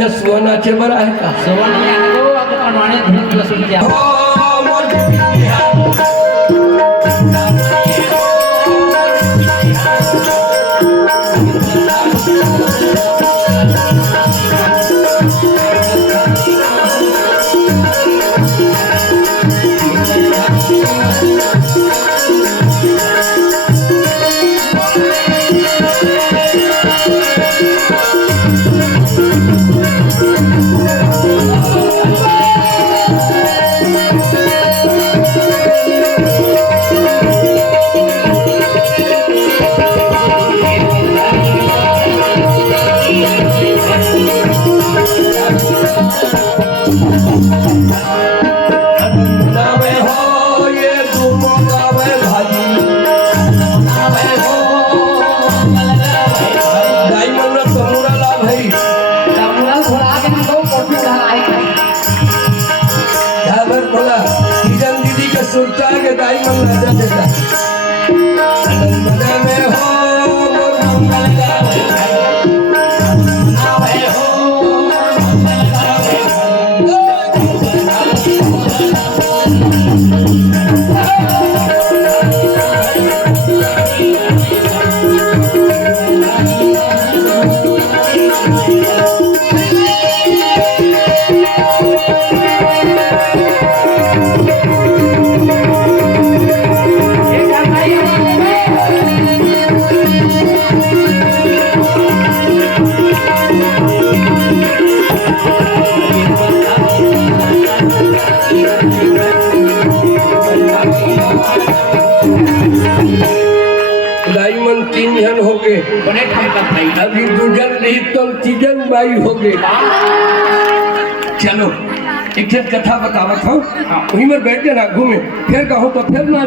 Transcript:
हे सुवनाचे बरं आहे का सवर्ण यागो आता पणवाने धुतलं सुट्या नावे हो ये तुमो गावे भाई डायमंड तमुराला भाई तमुरा घोड़ा के ना तो पोटू झाला आहे ह्यावर बोला किरण दीदी का सुरता के डायमंड राजा देता आनंद नावे हो मोर मंगल गावे नावे हो मंगल गावे डायमंड 3 जन हो गए बने ठाम का भाई अभी 2 जन नहीं तो 3 जन बाई हो गए चलो एक जन कथा बतावत हो वहीं में बैठ जाना घूमे फिर कहो तो फिर ना